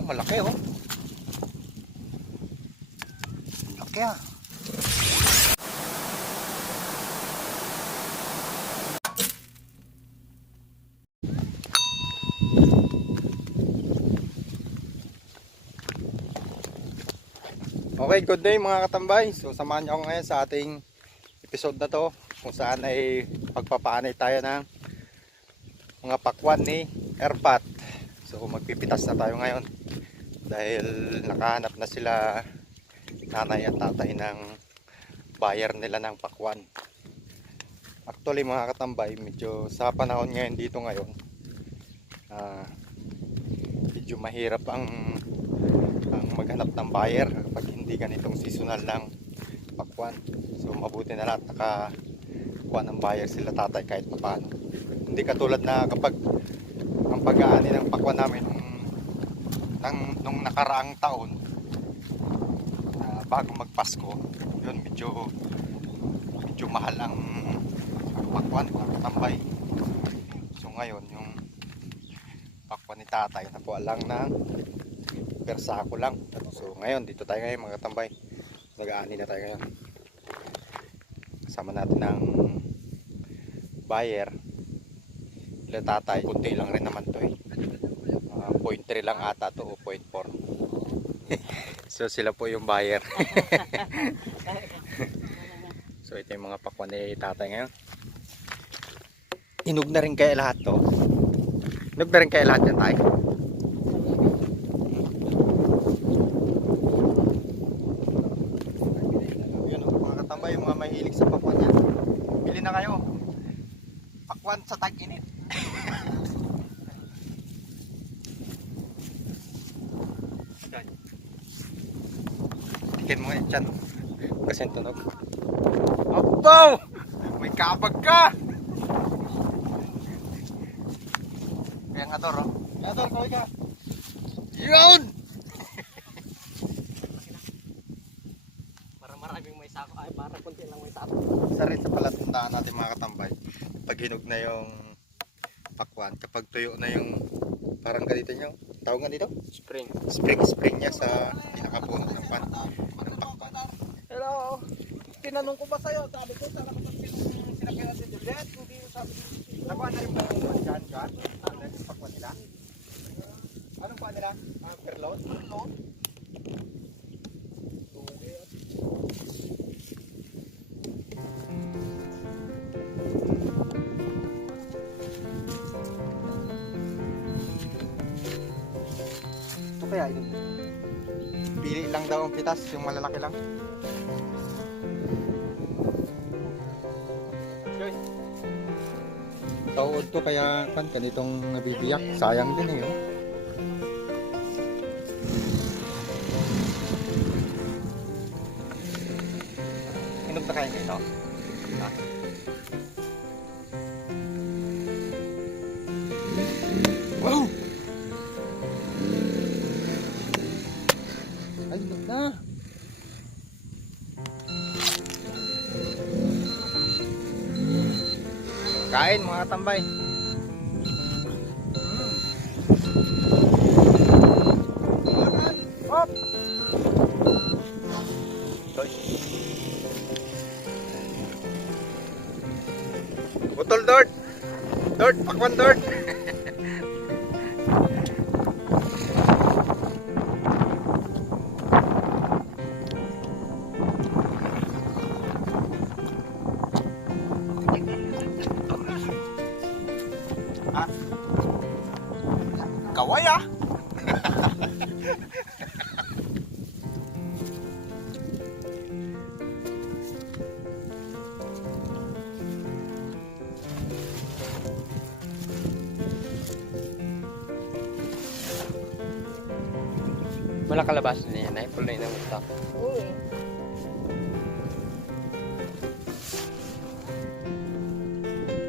Oh, malaki oh. Malaki ah. Okay, good day mga katambay. So samahan niyo ako ngayon sa ating episode na to kung saan ay pagpapaanay tayo ng mga pakwan ni Erpat. So magpipitas na tayo ngayon dahil nakahanap na sila nanay at tatay ng buyer nila ng pakwan. Actually mga katambay, medyo sa panahon ngayon dito ngayon medyo mahirap ang maghanap ng buyer kapag hindi ganitong seasonal ng pakwan. So mabuti na lahat nakakuha ng buyer sila tatay kahit paano. Hindi katulad na kapag ang pag-aani ng pakwan namin nung nakaraang taon bago magpasko, yun medyo mahal ang pakwan ng katambay. So ngayon yung pakwan ni tatay nakuha lang ng persako lang. So ngayon dito tayo ngayon mga katambay, mag-aani na tayo ngayon. Kasama natin ng buyer nila tatay. Kunti lang rin naman to eh, 0.3 lang ata to o 0.4. So sila po yung buyer. So ito yung mga pakwan ni tatay ngayon. Hinog na rin kaya lahat to. Hinog na rin kaya lahat yan tayo. Yung mga mahilig sa pakwan yan, bili na kayo pakwan sa tag-init. Tikin mo yan dyan kasi tunog. Abaw! May kabag ka! Kaya nga Tor, oh. Kaya Tor, kaway ka. Yun! Maraming may sako ay para konti lang may sako. Isa rin sa palatandaan natin mga katambay, pag hinog na yung pakwan, kapag tuyo na yung parang ganito nyo, tawag nga dito? Spring niya sa pinakapuno ng pan. Hello, tinanong ko ba sa'yo? Sabi ko, sana kapag sinakay natin Juliet, hindi sabi ko. Nakuha na rin ba yung dyan? Ano yung pakwan nila? Anong pa nila? Perlot? Perlot? Kaya yun. Pili lang daw ang pitas, yung malalaki lang. Okay. Tawad ko kaya kan ganitong nabibiyak, sayang din eh. Oh. Hinog na kaya ito? Ha? Wow! Ay, hinog na! Kain mga tambay! Hop! Putol Dort! Dort! Pakwan Dort! Kaway ah! Wala kalabas na yan, ay full na yun ang stock. Oo.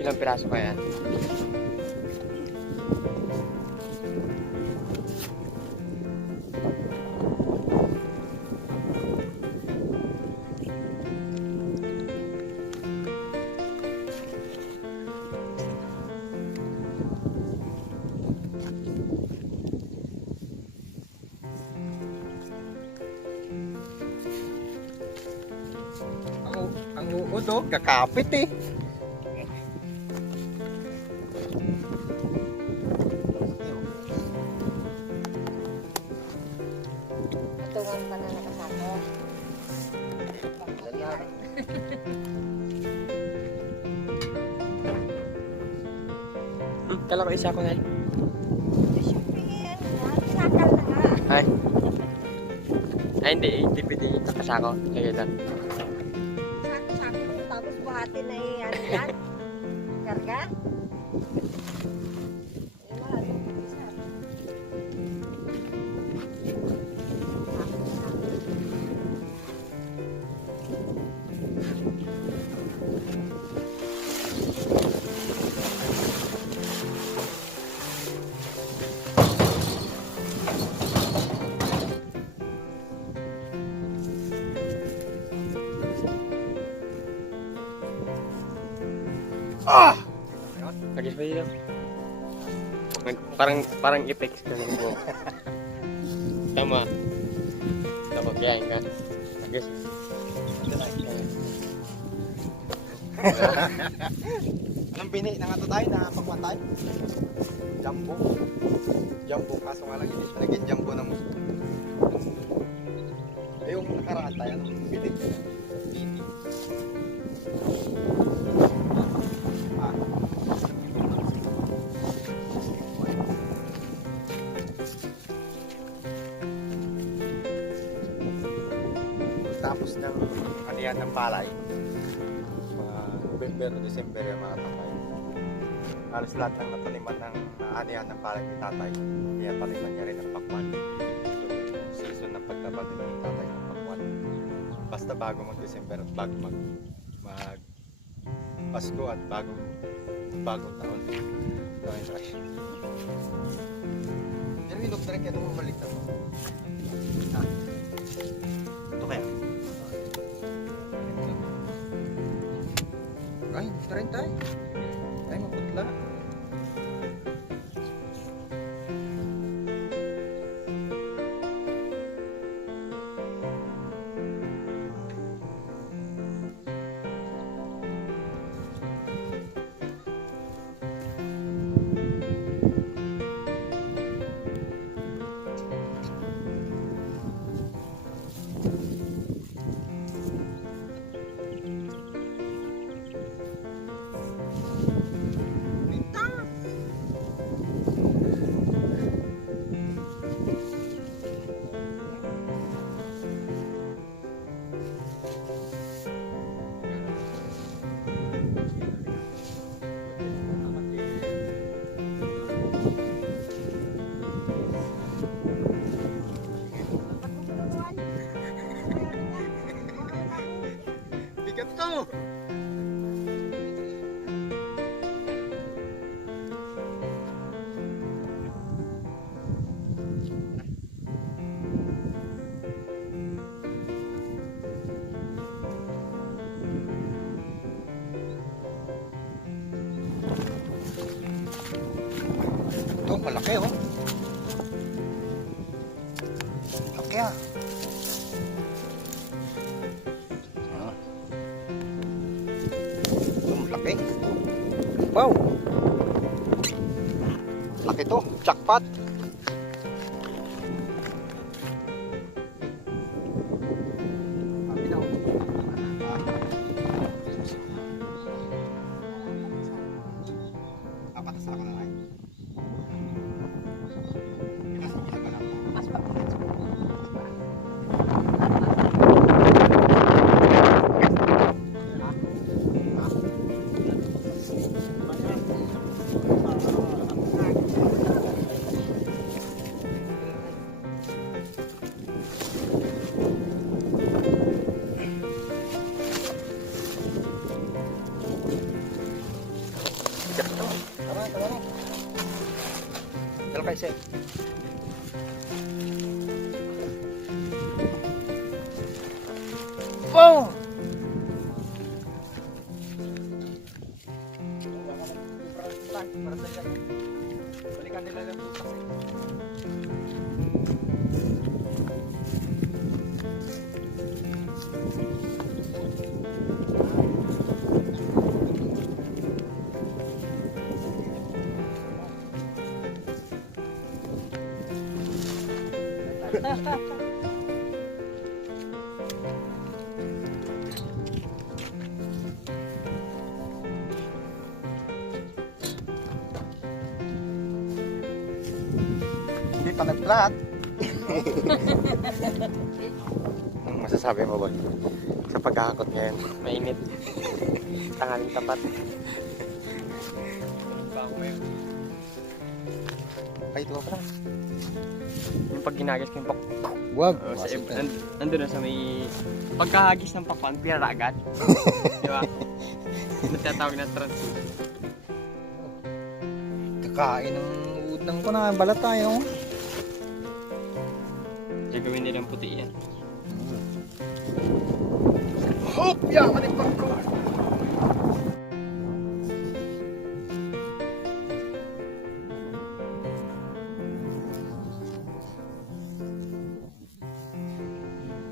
Ilang piraso kaya? oh. Kakapit eh. Patungan pa na nakasako. Kala ko isa ko na. Siyempre, ano na, pinakal na nga. Ay. Ay, hindi pwede nakasako. Kaya lang. Sako-sako mo, tapos buhatin na ano yan. Karga. Eh, mahal. Isa. Ah! Agis pa dito. Parang effects ka ng buhok. Tama. Dapat yain ka. Agis. Anong bini na nga to tayo na pagkuhan tayo? Jumbo. Jumbo, kaso nga lang hindi siya naging jumbo ng gusto. Eh yung nakaraan tayo, anong bini? Bini. Ah. Tapos ng kaniyan ng palay. November o December yung mga tatay. Halos lahat ng nataniman ng naanihan ng palay ni tatay. Kaya taniman niya rin ng pakwan. So, season ng pagtabatin ni tatay ng pakwan. Basta bago mag-December at bago mag Pasko at bagong taon. Try. Pero ilog na rin kaya itong mabalik na mo. Ha? Ito kaya? Ay, ito rin tayo. Ay, maputla. Bigat to! Ito, malaki oh. Laki ah. Laki. Wow. Laki to. Jackpot. Dalo kayo siya. Wow! Balikan nila lang bukas eh. Hindi pa nag-flat. Anong masasabi mo, boy? Sa paghahakot ngayon. Mainit. Tangaling tapat. Ay, ito pa lang. Yung pag ginagas ko yung pak... Wag. sa, nandun na sa may... Pagkahagis ng pakwan, pirara agad. Di ba? Natatawag na transfer. Kakain ng udang ko na. Balat tayo. Gagawin nilang puti yan. Hop! Yaman yung pagko!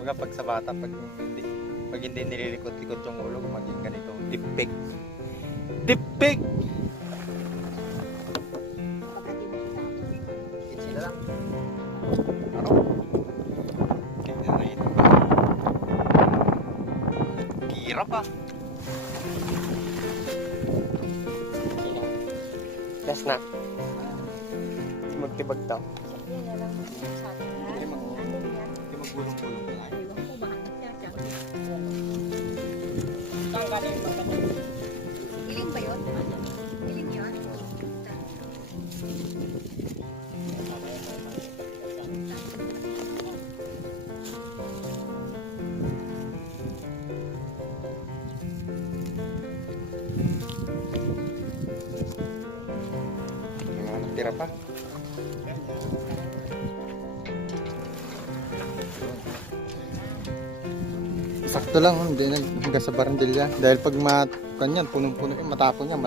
Mga pag sa bata, pag hindi nililikot-likot yung ulo, maging ganito. Dipig. Dipig! Sila lang. Ano? Kaya na ito ba? Hirap ah. Last na. Magtibag daw. Yan na lang sa atin. Hindi mag- Ano yan? Hindi magulong-gulong pa tayo. Ewan ko, bahala siya. Saan ka na yung magkakot? Iling ba yun? Iling yun? May mga natira pa. Sakto lang, hindi hanggang sa barandilya. Dahil pag kanyan, punong-puno yung matapon niya,